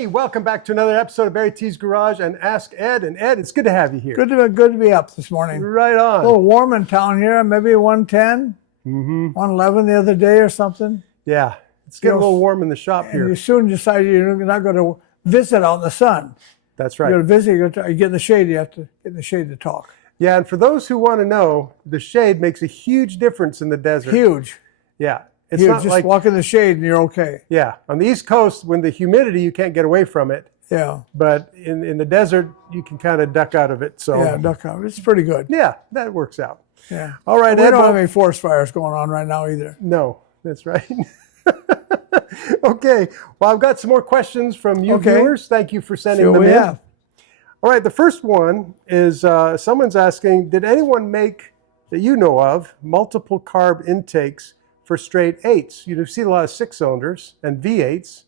Hey, welcome back to another episode of BarryTsGarage and Ask Ed. And Ed, it's good to have you here. Good to be up this morning. Right on. A little warm in town here, maybe 110, 111 the other day or something. Yeah, it's getting a little warm in the shop here. You soon decide you're not going to visit out in the sun. That's right. You're going to visit, you get in the shade, you have to get in the shade to talk. Yeah, and for those who want to know, the shade makes a huge difference in the desert. Huge. Yeah. It's Huge. not Just like, walk in the shade and you're okay. Yeah, on the East Coast, when the humidity, you can't get away from it. Yeah. But in the desert, you can kind of duck out of it. So yeah, duck out. It's pretty good. Yeah, that works out. Yeah. All right, We Ed. don't have any forest fires going on right now either. No, that's right. Okay, well, I've got some more questions from you viewers. Thank you for sending them in. Have. All right, the first one is someone's asking, did anyone make, that you know of, multiple carb intakes for straight 8s? You've seen a lot of 6-cylinders and V8s.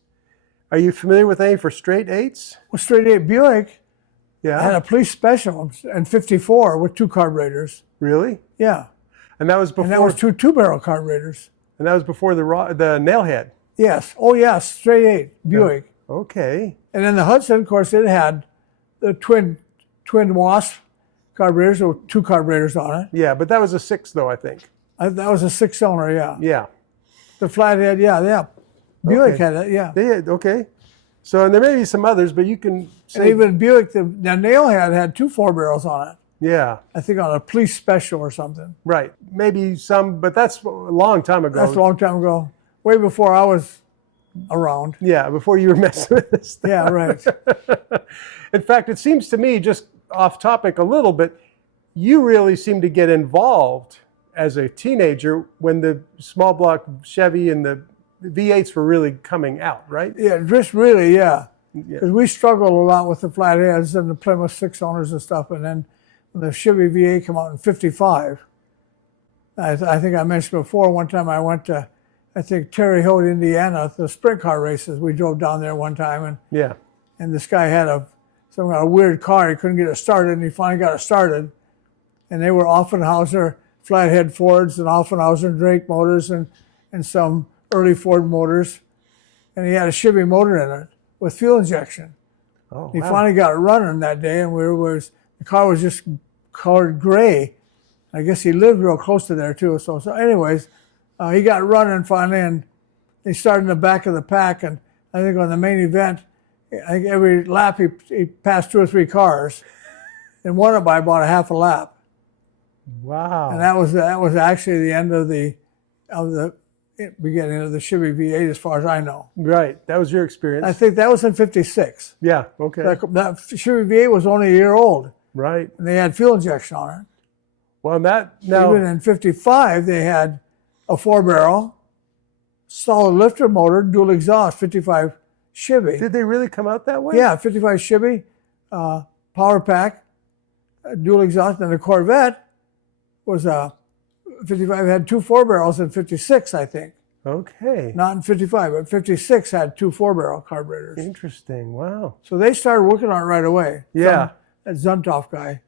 Are you familiar with any for straight 8s? Well, straight 8 Buick Yeah. had a police special in 54 with 2 carburetors. Really? Yeah. And that was before. And that was 2 two-barrel carburetors. And that was before the nailhead. Yes. Oh, yes. Straight 8 Buick. Okay. And then the Hudson, of course, it had the twin Wasp carburetors, or 2 carburetors on it. Yeah, but that was a 6 though, I think. That was a 6-cylinder, yeah. Yeah. The flathead, yeah. Buick had it, yeah. They had, okay. So, and there may be some others, but you can say. And even Buick, the nailhead had 2 4-barrels on it. Yeah. I think on a police special or something. Right. Maybe some, but that's a long time ago. That's a long time ago. Way before I was around. Yeah, before you were messing with this stuff. Yeah, right. In fact, it seems to me, just off topic a little bit, you really seem to get involved as a teenager when the small block Chevy and the V8s were really coming out, right? Yeah, just really, yeah. Because we struggled a lot with the flatheads and the Plymouth 6-owners and stuff. And then when the Chevy V8 came out in 55, I think I mentioned before, one time I went to, I think, Terre Haute, Indiana, the sprint car races. We drove down there one time, and this guy had a weird car. He couldn't get it started, and he finally got it started. And they were Offenhauser flathead Fords and Offenhauser Drake motors and some early Ford motors. And he had a Chevy motor in it with fuel injection. Oh, he finally got it running that day, and the car was just colored gray. I guess he lived real close to there too. So anyways, he got running finally, and he started in the back of the pack. And I think on the main event, I think every lap he passed 2 or 3 cars, and won it by about a half a lap. Wow. And that was actually the end of the beginning of the Chevy V8, as far as I know. Right. That was your experience. I think that was in 56. Yeah. Okay. That Chevy V8 was only a year old. Right. And they had fuel injection on it. Well, Even in 55, they had a 4-barrel, solid lifter motor, dual exhaust, 55 Chevy. Did they really come out that way? Yeah, 55 Chevy, power pack, dual exhaust. And the Corvette was 55 had 2 4-barrels in 56, I think. Okay. Not in 55, but 56 had 2 4-barrel carburetors. Interesting. Wow. So they started working on it right away. Yeah. That Zuntoff guy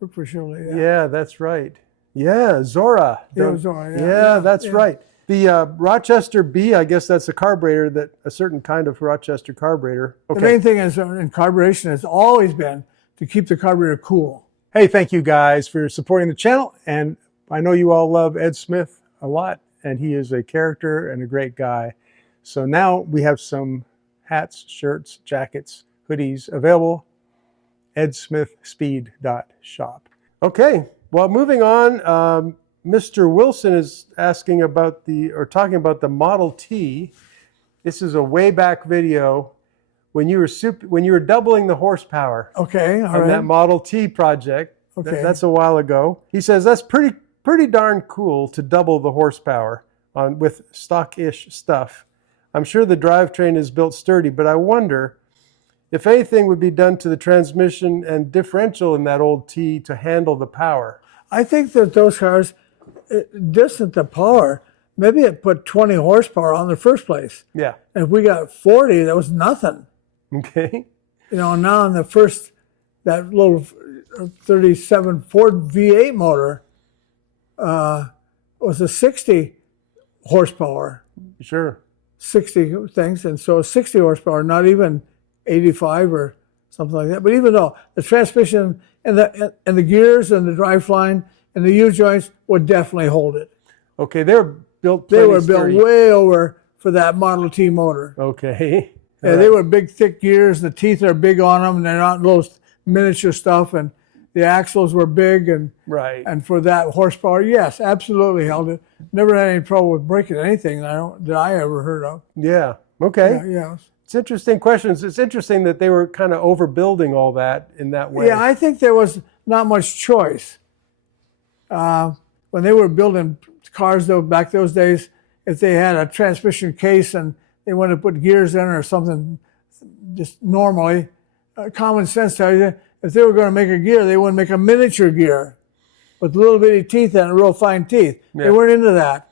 worked for Chevrolet. Yeah, that's right. Yeah, Zora. Zora. Yeah, that's right. The Rochester B, I guess that's a carburetor, a certain kind of Rochester carburetor. Okay. The main thing is in carburation has always been to keep the carburetor cool. Hey, thank you guys for supporting the channel. And I know you all love Ed Smith a lot, and he is a character and a great guy. So now we have some hats, shirts, jackets, hoodies available. edsmithspeed.shop. Okay, well, moving on, Mr. Wilson is asking about talking about the Model T. This is a way back video when you were doubling the horsepower. Okay, all right. On that Model T project. Okay. That's a while ago. He says that's pretty darn cool to double the horsepower with stock-ish stuff. I'm sure the drivetrain is built sturdy, but I wonder if anything would be done to the transmission and differential in that old T to handle the power. I think that those cars, distant the power, maybe it put 20 horsepower on in the first place. Yeah. And if we got 40, that was nothing. Okay. Now in the first, that little 37 Ford V8 motor was a 60 horsepower. Sure. 60 things, and so 60 horsepower, not even 85 or something like that. But even though the transmission and the gears and the drive line and the U-joints would definitely hold it. Okay, they were built built way over for that Model T motor. Okay. Yeah, they were big, thick gears. The teeth are big on them, and they're not little miniature stuff. And the axles were big, and and for that horsepower, yes, absolutely held it. Never had any trouble with breaking anything that I ever heard of. Yeah. Okay. Yeah. It's interesting questions. It's interesting that they were kind of overbuilding all that in that way. Yeah, I think there was not much choice. When they were building cars, though, back those days, if they had a transmission case and they wanted to put gears in or something, just normally, common sense tells you, if they were going to make a gear, they wouldn't make a miniature gear with little bitty teeth and real fine teeth. Yeah. They weren't into that.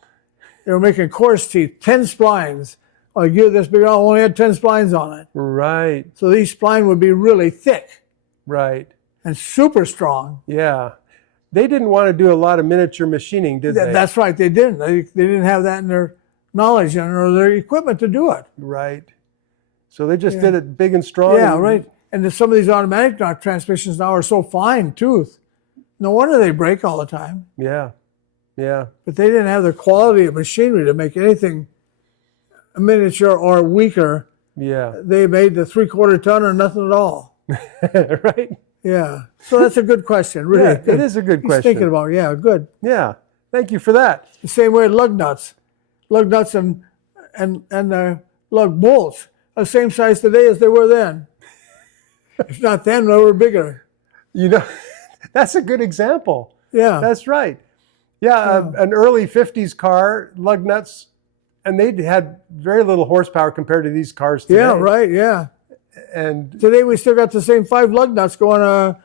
They were making coarse teeth, 10 splines. A gear this big only had 10 splines on it. Right. So these splines would be really thick. Right. And super strong. Yeah. They didn't want to do a lot of miniature machining, did they? That's right. They didn't. They didn't have that in their knowledge or their equipment to do it. Right. So they just did it big and strong. Yeah, right. And some of these automatic transmissions now are so fine, tooth. No wonder they break all the time. Yeah. Yeah. But they didn't have the quality of machinery to make anything miniature or weaker. Yeah. They made the 3/4 ton or nothing at all. Right. Yeah. So that's a good question, really. Yeah, it is a good question. Thinking about, good. Yeah. Thank you for that. The same way lug nuts. Lug nuts and lug bolts are the same size today as they were then. If not then, they were bigger. You know, that's a good example. Yeah. That's right. Yeah, an early 50s car, lug nuts, and they had very little horsepower compared to these cars today. Yeah, right, yeah. And today we still got the same 5 lug nuts going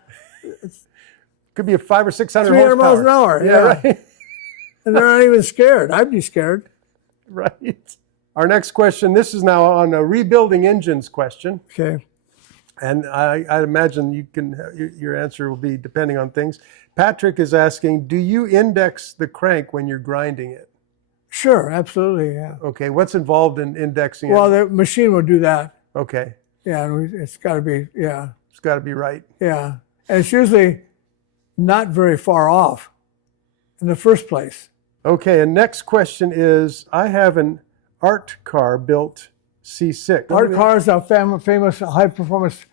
could be a 500 or 600 300 horsepower. miles an hour. Yeah, right. And they're not even scared. I'd be scared. Right. Our next question, this is now on a rebuilding engines question. Okay. And I imagine your answer will be depending on things. Patrick is asking, do you index the crank when you're grinding it? Sure, absolutely, yeah. Okay, what's involved in indexing it? Well, the machine will do that. Okay. Yeah, and it's got to be, It's got to be right. Yeah, and it's usually not very far off in the first place. Okay, and next question is, I have an Art Carr built C6. Art Carr is a famous high-performance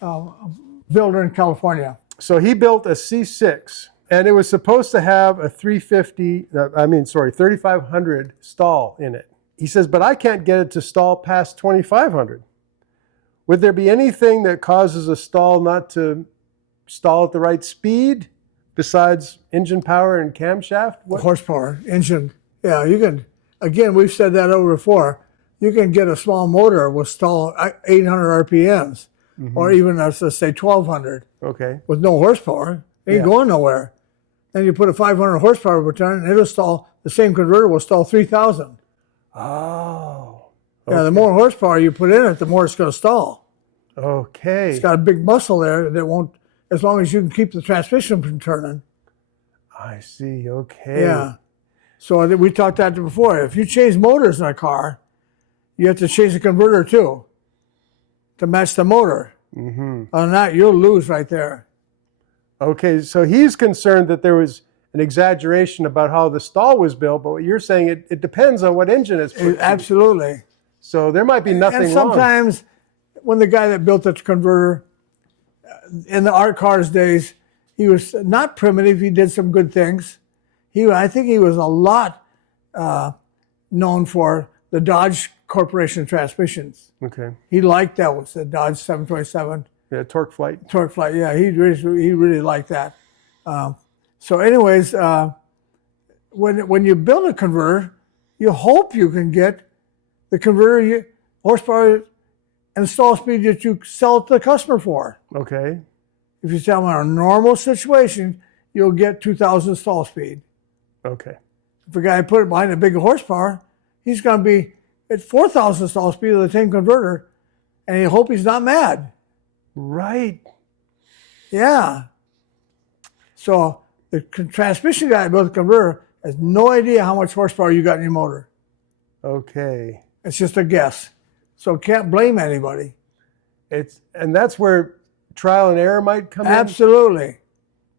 builder in California. So he built a C6, and it was supposed to have a 3,500 stall in it. He says, but I can't get it to stall past 2,500. Would there be anything that causes a stall not to stall at the right speed besides engine power and camshaft? What? Horsepower, engine. Yeah, you can, again, we've said that over before. You can get a small motor with stall 800 RPMs, or even, let's say, 1,200. Okay. With no horsepower. It ain't going nowhere. Then you put a 500 horsepower per turn, and it'll stall, the same converter will stall 3,000. Oh. Okay. Yeah, the more horsepower you put in it, the more it's going to stall. Okay. It's got a big muscle there that won't, as long as you can keep the transmission from turning. I see, okay. Yeah. So we talked that before. If you change motors in a car, you have to change the converter too to match the motor. On that, you'll lose right there. Okay, so he's concerned that there was an exaggeration about how the stall was built, but what you're saying, it depends on what engine it's put to. Absolutely. So there might be nothing and wrong. Sometimes when the guy that built the converter in the Art Carr's days, he was not primitive. He did some good things. I think he was a lot known for the Dodge Corporation transmissions. Okay. He liked that was the Dodge 727. Yeah, torque flight. Torque flight, yeah. He really liked that. So anyways, when you build a converter, you hope you can get the converter horsepower and stall speed that you sell it to the customer for. Okay. If you tell them in a normal situation, you'll get 2,000 stall speed. Okay. If a guy put it behind a big horsepower, he's going to be at 4,000 stall speed of the same converter, and you hope he's not mad. Right. Yeah. So the transmission guy that built the converter has no idea how much horsepower you got in your motor. Okay. It's just a guess. So can't blame anybody. And that's where trial and error might come in? Absolutely.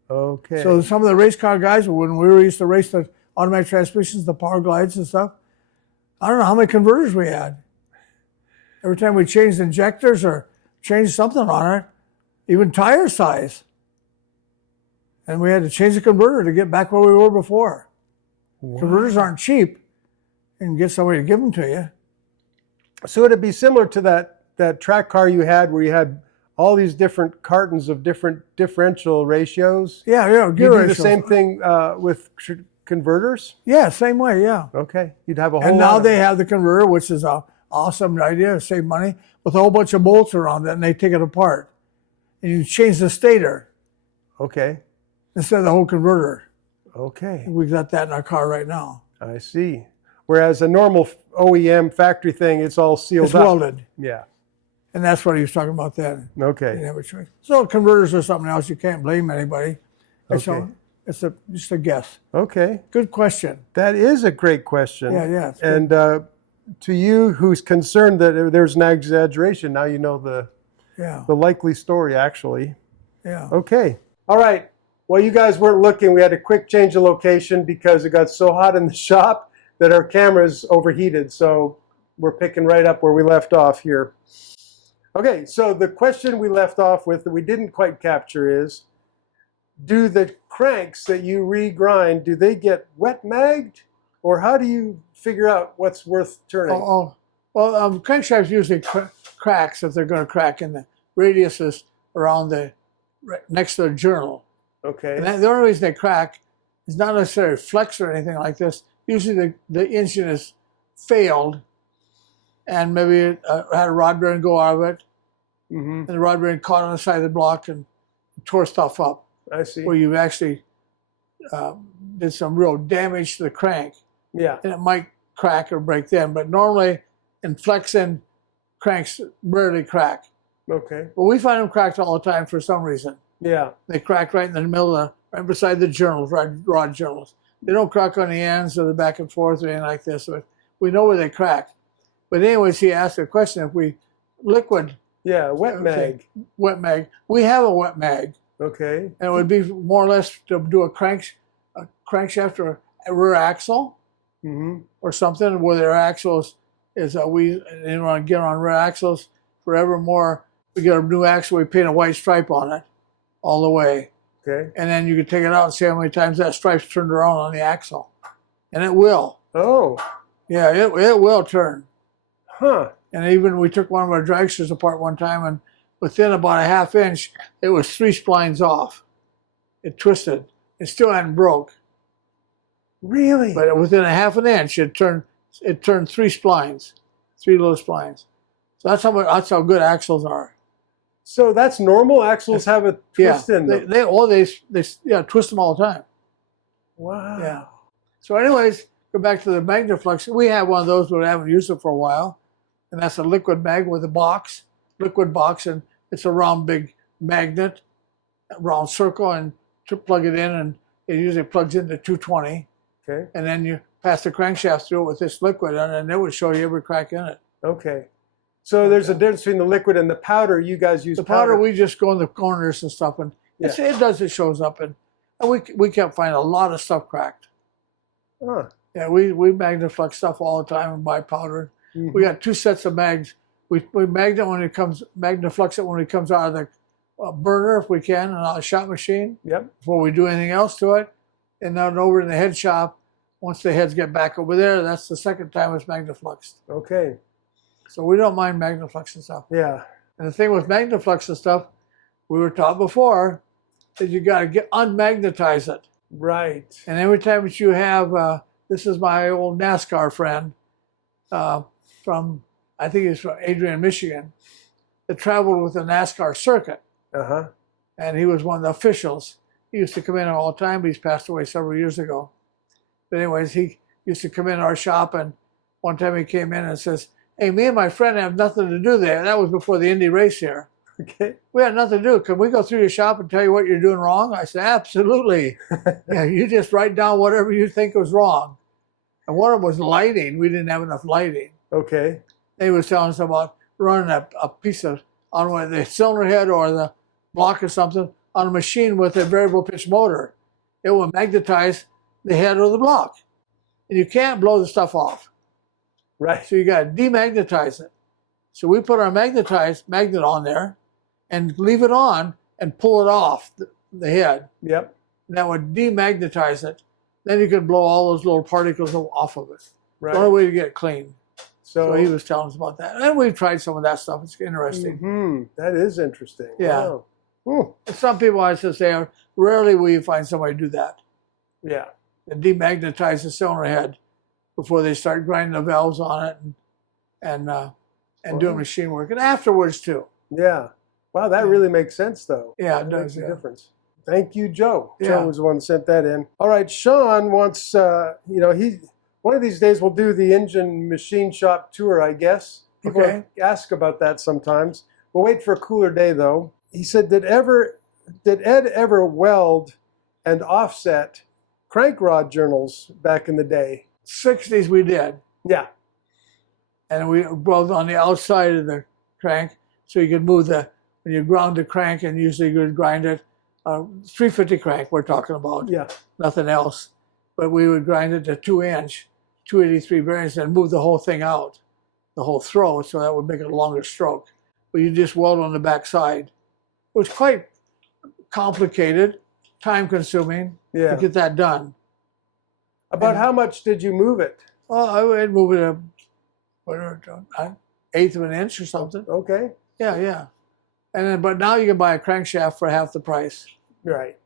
Okay. So some of the race car guys, when we used to race the automatic transmissions, the power glides and stuff, I don't know how many converters we had. Every time we changed injectors or changed something on it, even tire size. And we had to change the converter to get back where we were before. Wow. Converters aren't cheap. You can get somebody to give them to you. So would it be similar to that track car you had where you had all these different cartons of different differential ratios? Yeah, yeah. Gear ratios. The same thing with converters? Yeah, same way, yeah. Okay. You'd have a whole And now they have the converter, which is an awesome idea to save money, with a whole bunch of bolts around it, and they take it apart. And you change the stator. Okay. Instead of the whole converter. Okay. We've got that in our car right now. I see. Whereas a normal OEM factory thing, it's all sealed It's up. welded. Yeah. And that's what he was talking about then. Okay. You didn't have a choice. So converters are something else. You can't blame anybody. Okay. It's just a guess. Okay. Good question. That is a great question. Yeah, yeah. And to you who's concerned that there's an exaggeration, now you know the likely story, actually. Yeah. Okay. All right. Well, you guys weren't looking. We had a quick change of location because it got so hot in the shop that our cameras overheated. So we're picking right up where we left off here. Okay, so the question we left off with that we didn't quite capture is, do the cranks that you regrind, do they get wet magged? Or how do you figure out what's worth turning? Well, crankshafts usually cracks if they're going to crack in the radiuses around next to the journal. Okay. And the only reason they crack is not necessarily flex or anything like this. Usually the engine has failed, and maybe it had a rod bearing go out of it, and the rod bearing caught on the side of the block and tore stuff up. I see. Where you actually did some real damage to the crank. Yeah. And it might crack or break then, but normally in flexing, cranks rarely crack. Okay. But we find them cracked all the time for some reason. Yeah. They crack right in the middle right beside the journals, rod journals. They don't crack on the ends or the back and forth or anything like this. So we know where they crack. But anyways, he asked a question: if we liquid, wet mag. Wet mag. We have a wet mag. Okay. And it would be more or less to do a crankshaft or a rear axle, or something where their axles is we want to get on rear axles forevermore. We get a new axle. We paint a white stripe on it all the way. Okay. And then you can take it out and see how many times that stripe's turned around on the axle. And it will. Oh. Yeah, it will turn. Huh. And even we took one of our dragsters apart one time, and within about a half inch, it was 3 splines off. It twisted. It still hadn't broke. Really? But within a half an inch, it turned 3 splines, 3 little splines. So that's how good axles are. So that's normal? Axles have a twist in them? They twist them all the time. Wow. Yeah. So anyways, go back to the Magnaflux. We have one of those, but I haven't used it for a while. And that's a liquid mag with a liquid box, and it's a round big magnet, a round circle, and to plug it in, and it usually plugs into 220. Okay. And then you pass the crankshaft through it with this liquid, and it would show you every crack in it. Okay. So there's a difference between the liquid and the powder. You guys use the powder. We just go in the corners and stuff, and it shows up, and we kept finding a lot of stuff cracked. Huh. Yeah, we Magnaflux stuff all the time and buy powder. We got 2 sets of mags. We Magnaflux it when it comes out of the burner if we can, and out of the shop machine. Yep. Before we do anything else to it, and then over in the head shop, once the heads get back over there, that's the second time it's Magnafluxed. Okay. So we don't mind Magnaflux and stuff. Yeah. And the thing with Magnaflux and stuff, we were taught before that you got to unmagnetize it. Right. And every time that you have, this is my old NASCAR friend from, I think he's from Adrian, Michigan, that traveled with the NASCAR circuit. And he was one of the officials. He used to come in all the time, but he's passed away several years ago. But anyways, he used to come in our shop, and one time he came in and says, "Hey, me and my friend have nothing to do there." That was before the Indy race here. Okay. "We had nothing to do. Can we go through your shop and tell you what you're doing wrong?" I said, "Absolutely." Yeah, you just write down whatever you think was wrong. And one of them was lighting. We didn't have enough lighting. Okay. He was telling us about running a piece of on the cylinder head or the block or something on a machine with a variable pitch motor. It will magnetize the head or the block. And you can't blow the stuff off. Right. So you got to demagnetize it. So we put our magnetized magnet on there and leave it on and pull it off the head. Yep. And that would demagnetize it. Then you could blow all those little particles off of it. Right. The only way to get it clean. So he was telling us about that. And we've tried some of that stuff. It's interesting. Mm-hmm. That is interesting. Yeah. Wow. Some people, I should say, rarely will you find somebody do that. Yeah. And demagnetize the cylinder head before they start grinding the valves on it and doing machine work. And afterwards, too. Yeah. Wow, that really makes sense, though. Yeah, it that does. Makes a difference. Thank you, Joe. Yeah. Joe was the one that sent that in. All right, Sean wants, one of these days we'll do the engine machine shop tour, I guess. People ask about that sometimes. We'll wait for a cooler day, though. He said, did Ed ever weld and offset crank rod journals back in the day? 60s we did. Yeah. And we welded on the outside of the crank so you could move when you ground the crank, and usually you would grind it, 350 crank we're talking about. Yeah. Nothing else. But we would grind it to 2-inch, 283 bearings, and move the whole thing out, the whole throw, so that would make it a longer stroke. But you just weld on the back side. It was quite complicated, time-consuming to get that done. About how much did you move it? Well, I would move it an eighth of an inch or something. Okay. Yeah. And then, but now you can buy a crankshaft for half the price. Right.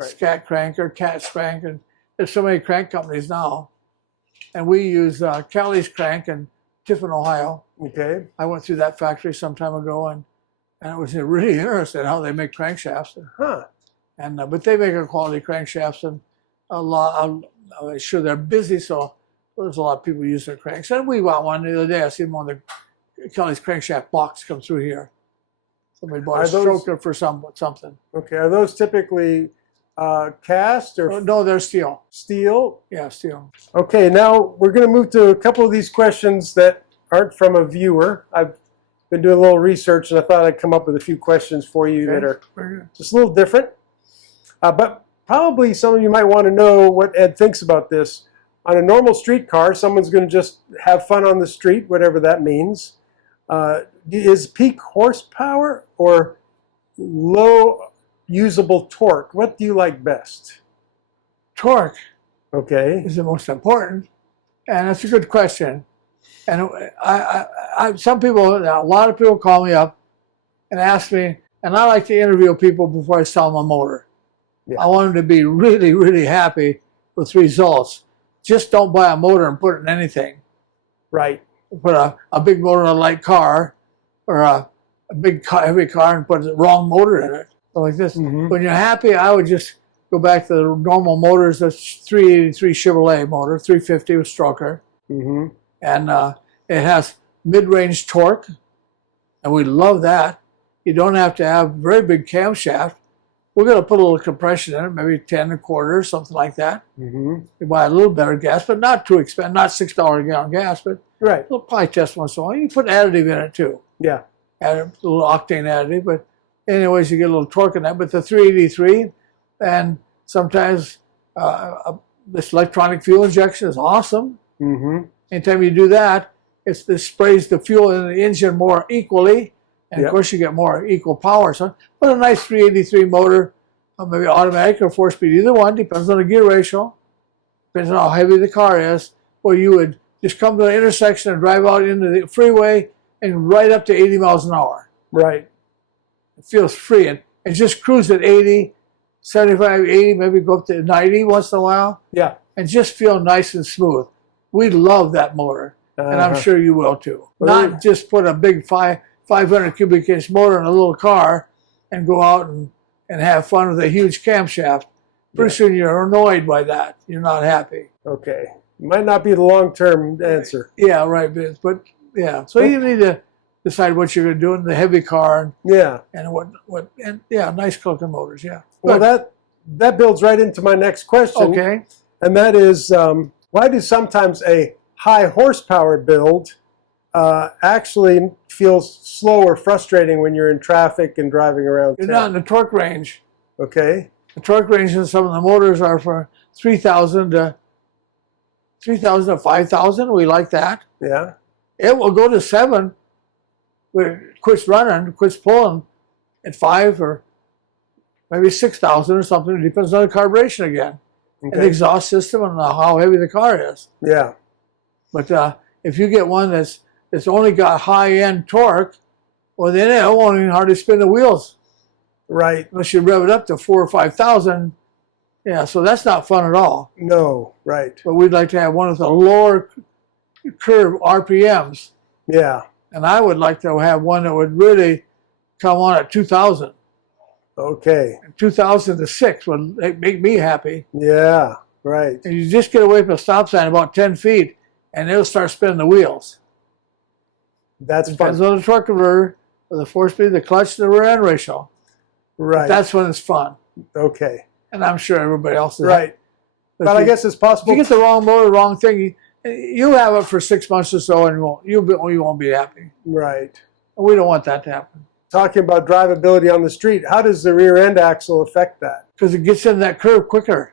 Scat crank or Cat's crank, and there's so many crank companies now. And we use Callie's crank in Tiffin, Ohio. Okay. I went through that factory some time ago, and it was really interesting how they make crankshafts. Huh. And but they make a quality crankshafts, and a lot. I'm sure they're busy, so there's a lot of people use their cranks. And we bought one the other day. I seen one of the Kelly's crankshaft box come through here. Somebody bought a stroker for something. Okay. Are those typically cast or? No, they're steel. Steel? Yeah, steel. Okay. Now we're going to move to a couple of these questions that aren't from a viewer. I've been doing a little research, and I thought I'd come up with a few questions for you that are just a little different. But probably some of you might want to know what Ed thinks about this. On a normal street car, someone's going to just have fun on the street, whatever that means. Is peak horsepower or low usable torque? What do you like best? Torque. Okay. Is the most important, and that's a good question. And a lot of people call me up and ask me, and I like to interview people before I sell them a motor. Yeah. I want them to be really, really happy with results. Just don't buy a motor and put it in anything. Right. Put a big motor in a light car or a big heavy car and put the wrong motor in it. So like this. Mm-hmm. When you're happy, I would just go back to the normal motors. That's 383 Chevrolet motor, 350 with stroker. Mm-hmm. And it has mid-range torque, and we love that. You don't have to have very big camshaft. We're going to put a little compression in it, maybe 10 1/4 or something like that. Mm-hmm. You buy a little better gas, but not too expensive, not $6 a gallon gas, but we'll probably test once in a while. You can put additive in it too. Yeah. Add a little octane additive, but anyways, you get a little torque in that. But the 383, and sometimes this electronic fuel injection is awesome. Mm-hmm. Anytime you do that, this sprays the fuel in the engine more equally. And of course, you get more equal power. So put a nice 383 motor, maybe automatic or 4-speed, either one, depends on the gear ratio, depends on how heavy the car is, or you would just come to an intersection and drive out into the freeway and right up to 80 miles an hour. Right. It feels free. And just cruise at 80, 75, 80, maybe go up to 90 once in a while. Yeah. And just feel nice and smooth. We love that motor, and I'm sure you will too. Not just put a big 500 cubic inch motor in a little car and go out and have fun with a huge camshaft. Pretty soon you're annoyed by that. You're not happy. Okay. Might not be the long-term answer. Yeah, right. But yeah. So you need to decide what you're going to do in the heavy car. And nice cooking motors. Yeah. Well, that builds right into my next question. Okay. And that is, why do sometimes a high horsepower build actually feels slow or frustrating when you're in traffic and driving around You're town. not in the torque range. Okay. The torque range in some of the motors are for 3,000 to 5,000. We like that. Yeah. It will go to 7. It quits running, quits pulling at 5 or maybe 6,000 or something. It depends on the carburation again, and the exhaust system and how heavy the car is. Yeah. But if you get one that's only got high-end torque, well, then it won't even hardly spin the wheels. Right. Unless you rev it up to 4,000 or 5,000. Yeah, so that's not fun at all. No. Right. But we'd like to have one with a lower curve RPMs. Yeah. And I would like to have one that would really come on at 2,000. Okay. 2,000 to 6 would make me happy. Yeah. Right. And you just get away from a stop sign about 10 feet, and it'll start spinning the wheels. That's Depends fun. on the torque converter, or the 4-speed, the clutch, the rear end ratio. Right. That's when it's fun. Okay. And I'm sure everybody else is. Right. But I guess it's possible. If you get the wrong motor, wrong thing, you have it for 6 months or so, and you won't be happy. Right. And we don't want that to happen. Talking about drivability on the street, how does the rear end axle affect that? Because it gets in that curve quicker.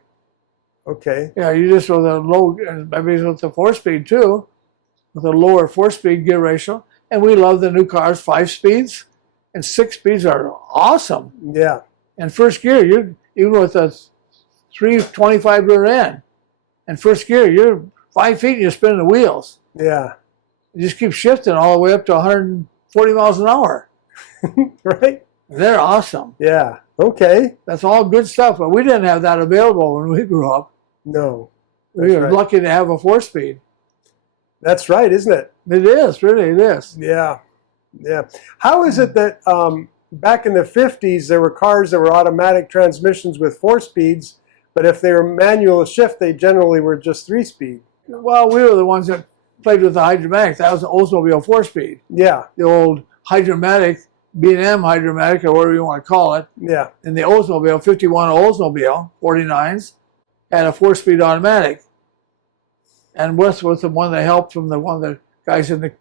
Okay. Yeah, you just with a low, maybe with the 4-speed too, with a lower 4-speed gear ratio. And we love the new cars, 5 speeds and 6 speeds are awesome. Yeah. And first gear, even with a 325 rear end, and first gear, you're 5 feet and you're spinning the wheels. Yeah. You just keep shifting all the way up to 140 miles an hour. Right? They're awesome. Yeah. Okay. That's all good stuff, but we didn't have that available when we grew up. No. We were lucky to have a 4-speed. That's right, isn't it? It is, really, it is. Yeah. Yeah. How is it that back in the 50s, there were cars that were automatic transmissions with 4 speeds, but if they were manual shift, they generally were just 3-speed? Well, we were the ones that played with the Hydra-Matic. That was the Oldsmobile 4-speed. Yeah. The old Hydra-Matic, B&M Hydra-Matic, or whatever you want to call it. Yeah. And the Oldsmobile, 51 Oldsmobile, 49s, had a 4-speed automatic. And Wes was the one that helped from one of the guys in the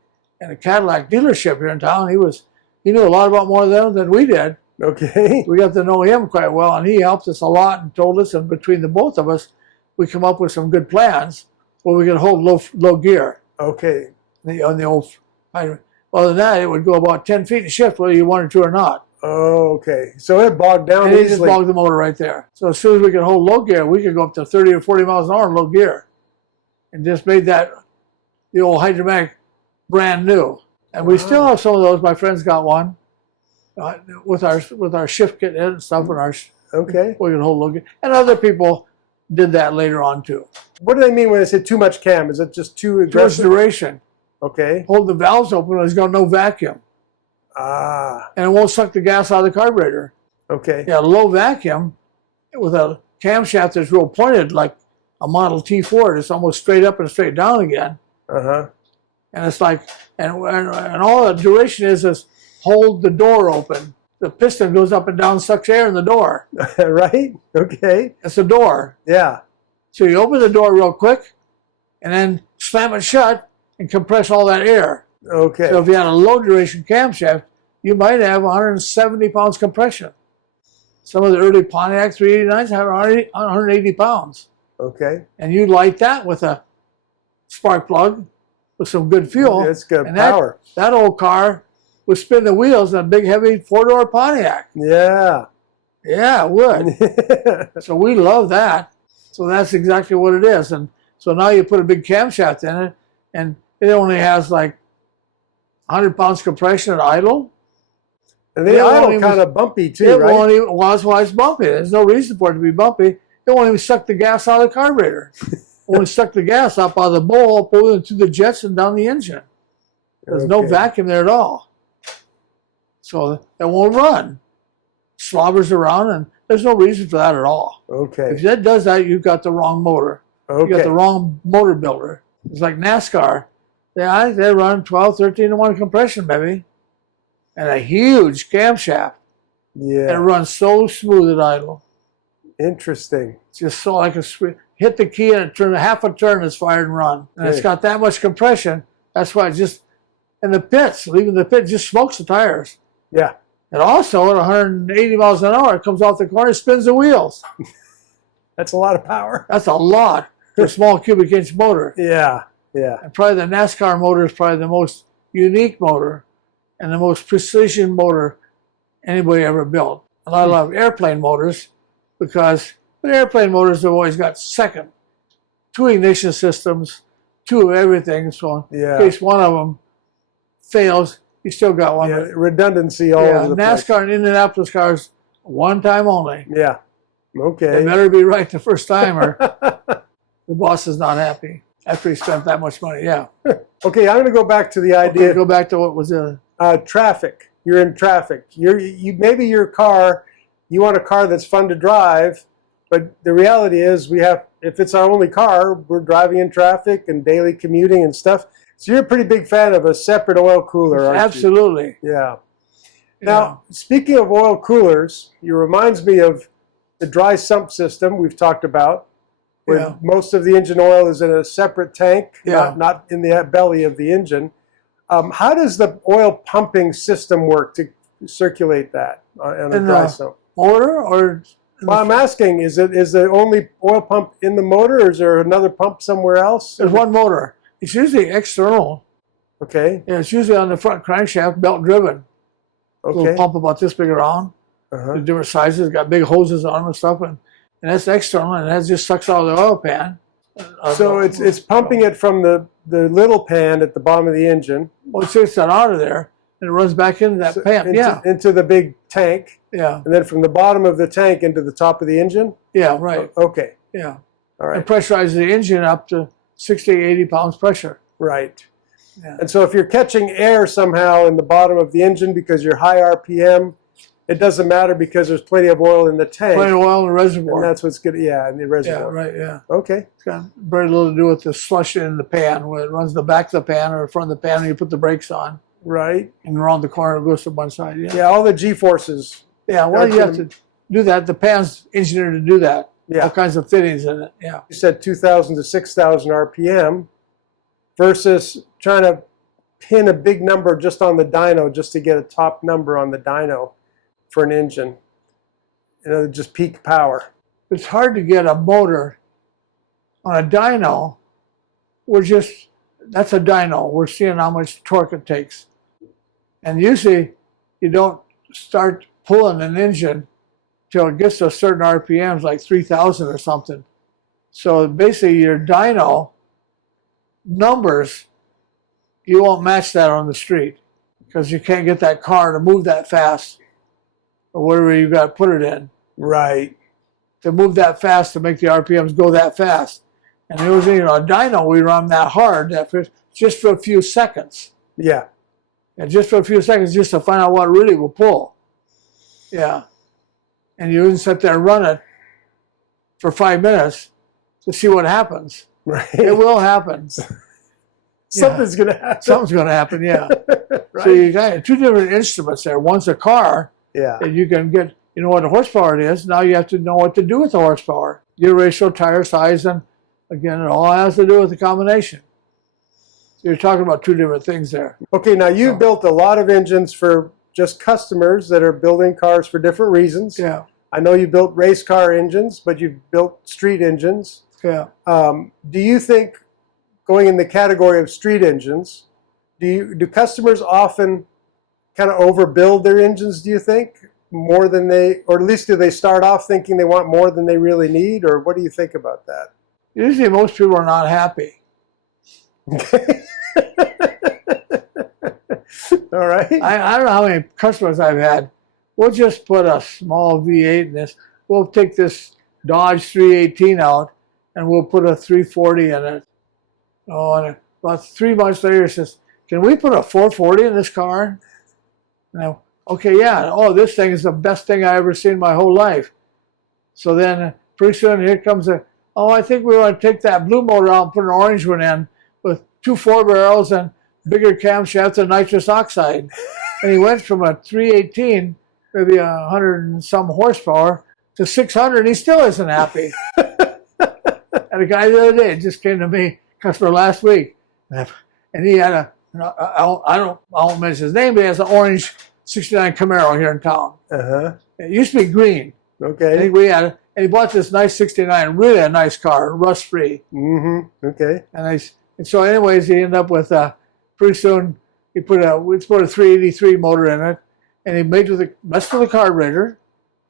Cadillac dealership here in town. He knew a lot about more of them than we did. Okay. We got to know him quite well, and he helped us a lot and told us, and between the both of us, we come up with some good plans where we could hold low gear. Okay. On the old Hydra. Other than that, it would go about 10 feet in shift, whether you wanted to or not. Oh, okay. So it bogged down And it just easily. bogged the motor right there. So as soon as we could hold low gear, we could go up to 30 or 40 miles an hour in low gear. And just made that, the old Hydra-Matic, brand new. And we still have some of those. My friend's got one with our shift kit in and stuff. And Okay. we can hold low gear. And other people did that later on too. What do they mean when they say too much cam? Is it just too First aggressive? duration. Okay. Hold the valves open, there's got no vacuum. Ah. And it won't suck the gas out of the carburetor. Okay. Yeah, low vacuum with a camshaft that's real pointed like a Model T Ford. It's almost straight up and straight down again. Uh-huh. And it's like, and all the duration is hold the door open. The piston goes up and down, sucks air in the door. Right? Okay. It's a door. Yeah. So you open the door real quick and then slam it shut and compress all that air. Okay. So if you had a low duration camshaft, you might have 170 pounds compression. Some of the early Pontiac 389s have 180 pounds. Okay. And you light that with a spark plug with some good fuel. It's good and power. That old car would spin the wheels in a big, heavy 4-door Pontiac. Yeah. Yeah, it would. So we love that. So that's exactly what it is. And so now you put a big camshaft in it, and it only has like 100 pounds compression at idle. And the idle kind of bumpy too, right? Won't even, well, that's why it's bumpy. There's no reason for it to be bumpy. It won't even suck the gas out of the carburetor. It won't suck the gas up out of the bowl, pull it through the jets and down the engine. There's no vacuum there at all. So it won't run. Slobbers around, and there's no reason for that at all. Okay. If that does that, you've got the wrong motor. Okay. You got the wrong motor builder. It's like NASCAR. They run 12, 13 to 1 compression, baby. And a huge camshaft. Yeah. And it runs so smooth at idle. Interesting. It's just so like hit the key and it turn half a turn is fired and run. And it's got that much compression. That's why it just And the pits, leaving the pit, just smokes the tires. Yeah. And also at 180 miles an hour, it comes off the corner, spins the wheels. That's a lot of power. That's a lot for a small cubic inch motor. Yeah, yeah. And probably the NASCAR motor is probably the most unique motor and the most precision motor anybody ever built. And I love airplane motors because airplane motors have always got two ignition systems, two of everything. So in case one of them fails, you still got one. Yeah, redundancy all over the place. NASCAR and Indianapolis cars, one time only. Yeah. Okay. They better be right the first time or the boss is not happy after he spent that much money. Yeah. Okay, I'm going to go back to the idea. Okay, go back to what was the traffic. You're in traffic. Maybe your car, you want a car that's fun to drive, but the reality is if it's our only car, we're driving in traffic and daily commuting and stuff. So you're a pretty big fan of a separate oil cooler, aren't you? Absolutely. Yeah. Now, speaking of oil coolers, it reminds me of the Dry-Sump system we've talked about, where most of the engine oil is in a separate tank, not in the belly of the engine. How does the oil pumping system work to circulate that on a Dry-Sump? Motor or? Well, I'm asking, is the only oil pump in the motor, or is there another pump somewhere else? There's one motor. It's usually external. Okay. Yeah, it's usually on the front crankshaft, belt driven. Okay. Little pump about this big around. The different sizes, got big hoses on them and stuff, and that's external, and that just sucks out of the oil pan. So it's pumping it from the little pan at the bottom of the engine. Well, it takes that out of there, and it runs back into that pan. Into the big tank. Yeah. And then from the bottom of the tank into the top of the engine? Yeah, right. Okay. Yeah. All right. And pressurizes the engine up to 60, 80 pounds pressure. Right. Yeah. And so if you're catching air somehow in the bottom of the engine because you're high RPM, it doesn't matter because there's plenty of oil in the tank. Plenty of oil in the reservoir. And that's what's good. Yeah, in the reservoir. Yeah, right, yeah. Okay. It's got very little to do with the slush in the pan. When it runs the back of the pan or front of the pan and you put the brakes on. Right. And around the corner it goes to one side. Yeah, yeah, all the G-forces. Yeah, well, you have to do that. The pan's engineered to do that. Yeah. All kinds of fittings in it, yeah. You said 2,000 to 6,000 RPM versus trying to pin a big number just on the dyno just to get a top number on the dyno for an engine. Just peak power. It's hard to get a motor on a dyno. That's a dyno. We're seeing how much torque it takes. And usually you don't start pulling an engine till it gets to a certain RPMs, like 3,000 or something. So basically your dyno numbers, you won't match that on the street because you can't get that car to move that fast or whatever you got to put it in. Right. To move that fast, to make the RPMs go that fast. And it was, a dyno, we run that hard just for a few seconds. Yeah. And just for a few seconds, just to find out what really will pull. Yeah. And you wouldn't sit there and run it for 5 minutes to see what happens. Right. It will happen. Something's going to happen. Something's going to happen, yeah. Right. So you got two different instruments there. One's a car that you can get, what the horsepower it is. Now you have to know what to do with the horsepower. Gear ratio, tire size, and again, it all has to do with the combination. So you're talking about two different things there. Okay, now you built a lot of engines for just customers that are building cars for different reasons. Yeah. I know you built race car engines, but you've built street engines. Yeah. Do you think, going in the category of street engines, do customers often kind of overbuild their engines, do you think? More than or at least do they start off thinking they want more than they really need? Or what do you think about that? Usually most people are not happy. Okay. All right. I don't know how many customers I've had. We'll just put a small V8 in this. We'll take this Dodge 318 out and we'll put a 340 in it. Oh, and about 3 months later, he says, "Can we put a 440 in this car?" And I, okay, yeah. Oh, this thing is the best thing I ever seen in my whole life. So then pretty soon here comes I think we want to take that blue motor out and put an orange one in with 2 4-barrels and bigger camshafts and nitrous oxide. And he went from a 318, maybe 100 and some horsepower, to 600, and he still isn't happy. And a guy the other day just came to me, customer last week, and he had a I won't mention his name, but he has an orange '69 Camaro here in town. It used to be green. Okay. I think we had it, and he bought this nice '69, really a nice car, rust free. Okay. And so, anyways, he ended up with pretty soon he put a 383 motor in it, and he messed with the carburetor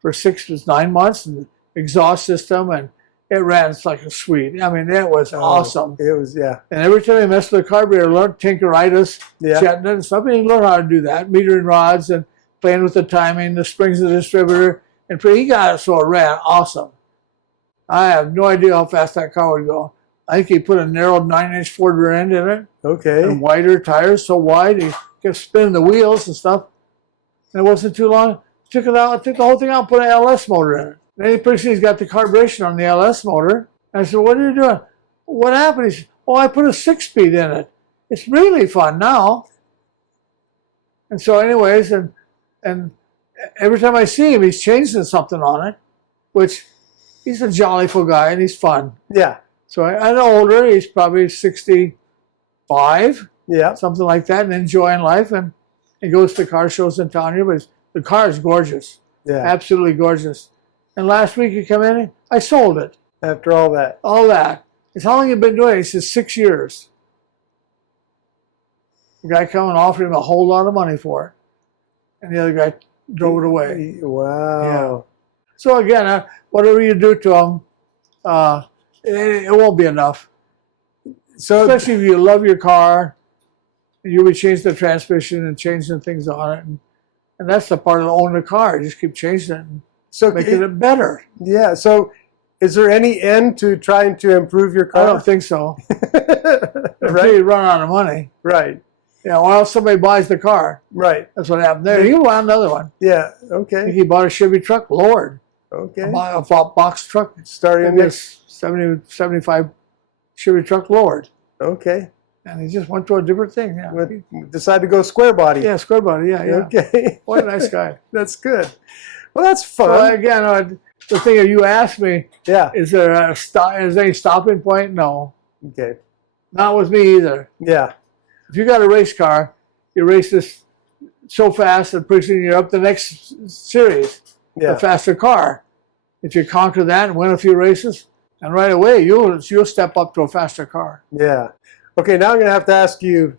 for 6 to 9 months, and the exhaust system, and it ran like a sweet. I mean, it was awesome. It was, yeah. And every time he messed with the carburetor, learned tinkeritis, jetting it and stuff, and he learned how to do that, metering rods and playing with the timing, the springs of the distributor, and he got it so it ran awesome. I have no idea how fast that car would go. I think he put a narrow 9-inch Ford rear end in it. Okay. And wider tires, so wide, he kept spinning the wheels and stuff. And it wasn't too long. Took it out, took the whole thing out, put an LS motor in it. Then he pretty soon he's got the carburation on the LS motor. And I said, what are you doing? What happened? He said, oh, I put a 6-speed in it. It's really fun now. And so anyways, and every time I see him, he's changing something on it, which he's a jollyful guy and he's fun. Yeah. So I know older, he's probably 65, yeah, something like that, and enjoying life. And he goes to car shows in town here, but the car is gorgeous. Yeah. Absolutely gorgeous. And last week he came in, I sold it. After all that. All that. It's how long you been doing it? He says 6 years. The guy come and offered him a whole lot of money for it. And the other guy drove it away. Wow. Yeah. So again, whatever you do to him, it won't be enough. So especially if you love your car, you would change the transmission and changing things on it. And that's the part of owning a car. You just keep changing it and making it better. Yeah. So is there any end to trying to improve your car? I don't think so. Right. Until you run out of money. Right. Yeah, or else somebody buys the car. Right. That's what happened there. He bought another one. Yeah. Okay. I think he bought a Chevy truck, Lord. Okay. A box truck. Starting this 75 Chevy truck, Lord. Okay. And he just went to a different thing. Yeah. Decided to go square body. Yeah, square body. Yeah, yeah. Okay. What a nice guy. That's good. Well, that's fun. So again, the thing that you asked me, is there is any stopping point? No. Okay. Not with me either. Yeah. If you got a race car, you race this so fast and pretty soon you're up the next series, the faster car. If you conquer that and win a few races, and right away you'll step up to a faster car. Yeah. Okay, now I'm going to have to ask you,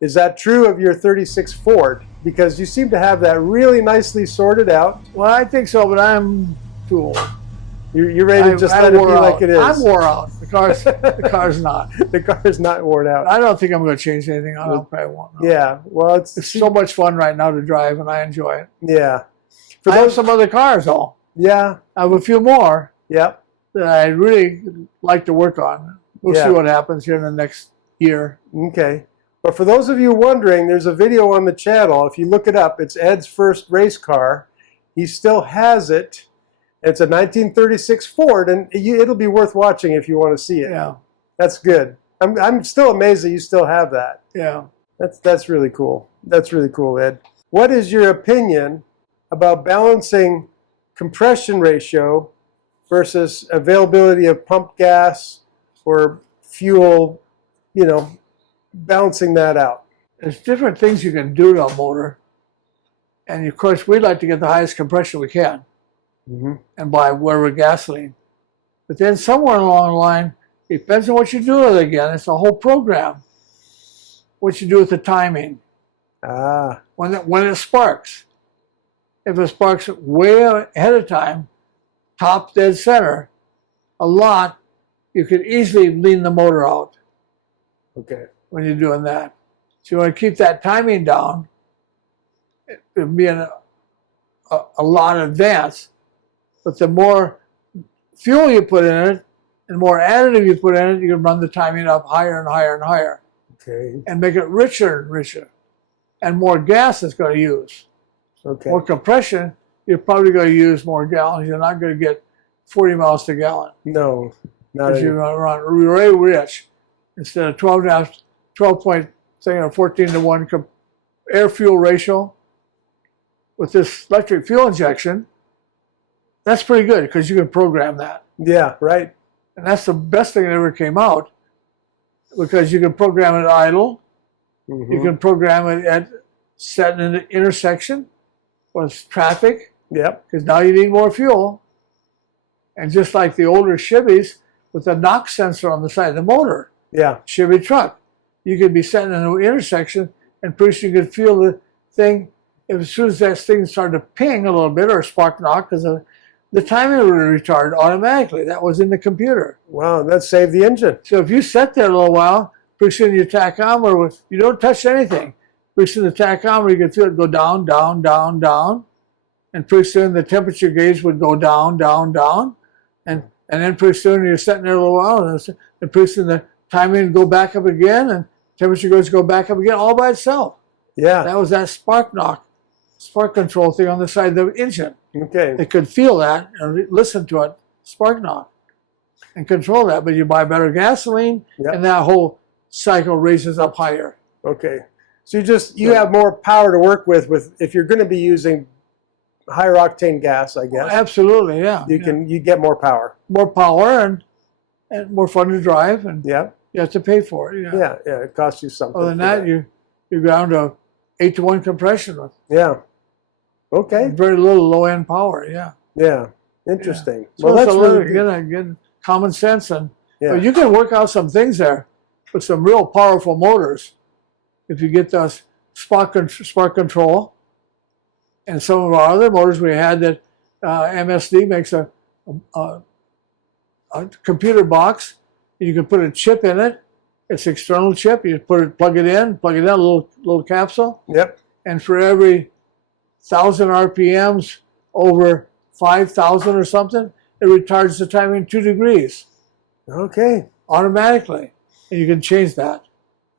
is that true of your 36 Ford? Because you seem to have that really nicely sorted out. Well, I think so, but I'm too old. You're ready to just let it be like it is. I'm wore out. The car's not. The car is not worn out. I don't think I'm going to change anything. I probably won't. No. Yeah. Well, it's so much fun right now to drive, and I enjoy it. Yeah. I have some other cars, though. Yeah. I have a few more. Yep. That I really like to work on. We'll see what happens here in the next year. Okay. But for those of you wondering, there's a video on the channel. If you look it up, it's Ed's first race car. He still has it. It's a 1936 Ford, and it'll be worth watching if you want to see it. Yeah. That's good. I'm still amazed that you still have that. Yeah. That's really cool. That's really cool, Ed. What is your opinion about balancing compression ratio versus availability of pump gas or fuel, balancing that out? There's different things you can do to a motor. And of course, we'd like to get the highest compression we can. And buy whatever gasoline. But then somewhere along the line, it depends on what you do with it again. It's a whole program. What you do with the timing. When it sparks. If it sparks way ahead of time, top dead center, a lot, you could easily lean the motor out. Okay. When you're doing that. So you want to keep that timing down. It'd be a lot in advance. But the more fuel you put in it, and the more additive you put in it, you can run the timing up higher and higher and higher. Okay. And make it richer and richer. And more gas it's going to use. Okay. More compression, you're probably going to use more gallons. You're not going to get 40 miles to gallon. No. Not because you're going to run really rich. Instead of 12.14 to 1 air fuel ratio with this electric fuel injection, that's pretty good because you can program that. Yeah, right. And that's the best thing that ever came out because you can program it idle You can program it at setting an intersection with traffic. Yep. Because now you need more fuel. And just like the older Chevys with a knock sensor on the side of the motor, Yeah. Chevy truck, you could be setting an intersection and pretty soon you could feel the thing. As soon as that thing started to ping a little bit or spark knock, because the timing would retard automatically. That was in the computer. Wow, that saved the engine. So if you sit there a little while, pretty soon your tachometer, you don't touch anything. Pretty soon the tachometer, you can feel it go down, down, down, down. And pretty soon the temperature gauge would go down, down, down. And then pretty soon you're sitting there a little while, and pretty soon the timing would go back up again, and temperature gauge go back up again all by itself. Yeah. That was that spark control thing on the side of the engine. Okay. They could feel that and listen to it, spark knock, and control that. But you buy better gasoline, and that whole cycle raises up higher. Okay. So you have more power to work with if you're going to be using higher octane gas, I guess. Absolutely, yeah. You get more power. More power and more fun to drive, and you have to pay for it. Yeah, it costs you something. Other than that, you're down to 8-to-1 compression. Yeah. Okay. Very little low-end power, Yeah. Interesting. Yeah. So well, that's really good common sense, and but you can work out some things there with some real powerful motors if you get the spark control. And some of our other motors we had that MSD makes a computer box. You can put a chip in it. It's an external chip. You plug it in, a little capsule. Yep. And for every 1,000 RPMs over 5,000 or something, it retards the timing 2 degrees. Okay. Automatically. And you can change that.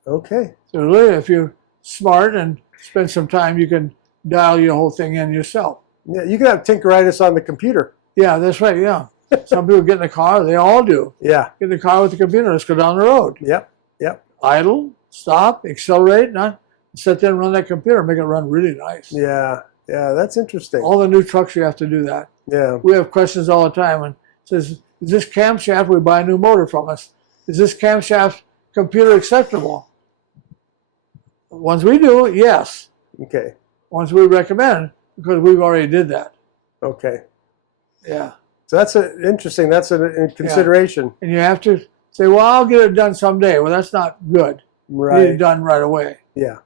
Okay. So really, if you're smart and spend some time, you can dial your whole thing in yourself. Yeah, you can have Tinkeritis on the computer. Yeah, that's right, yeah. Some people get in the car, they all do. Yeah. Get in the car with the computer, let's go down the road. Yep. Idle, stop, accelerate, sit there and run that computer, make it run really nice. Yeah, that's interesting. All the new trucks, you have to do that. Yeah. We have questions all the time, and it says, is this camshaft, we buy a new motor from us, is this camshaft computer acceptable? Ones we do, yes. Okay. Ones we recommend, because we've already did that. Okay. Yeah. So that's interesting. That's a consideration. And you have to say, well, I'll get it done someday. Well, that's not good. Right. You need it done right away. Yeah.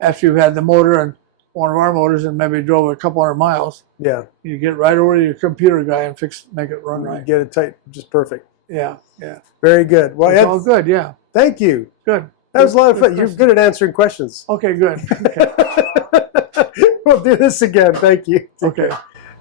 After you've had the motor and one of our motors and maybe drove a couple hundred miles. Yeah. You get right over to your computer guy and make it run right. Get it tight, just perfect. Yeah. Very good. Well, it's all good, yeah. Thank you. Good. That was a lot of fun. You're good at answering questions. Okay, good. Okay. We'll do this again. Thank you. Okay.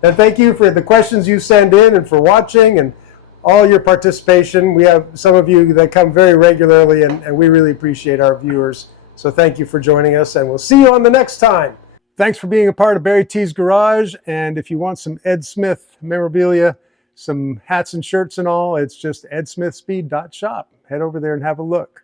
And thank you for the questions you send in and for watching and all your participation. We have some of you that come very regularly, and we really appreciate our viewers. So thank you for joining us, and we'll see you on the next time. Thanks for being a part of BarryTsGarage. And if you want some Ed Smith memorabilia, some hats and shirts and all, it's just edsmithspeed.shop. Head over there and have a look.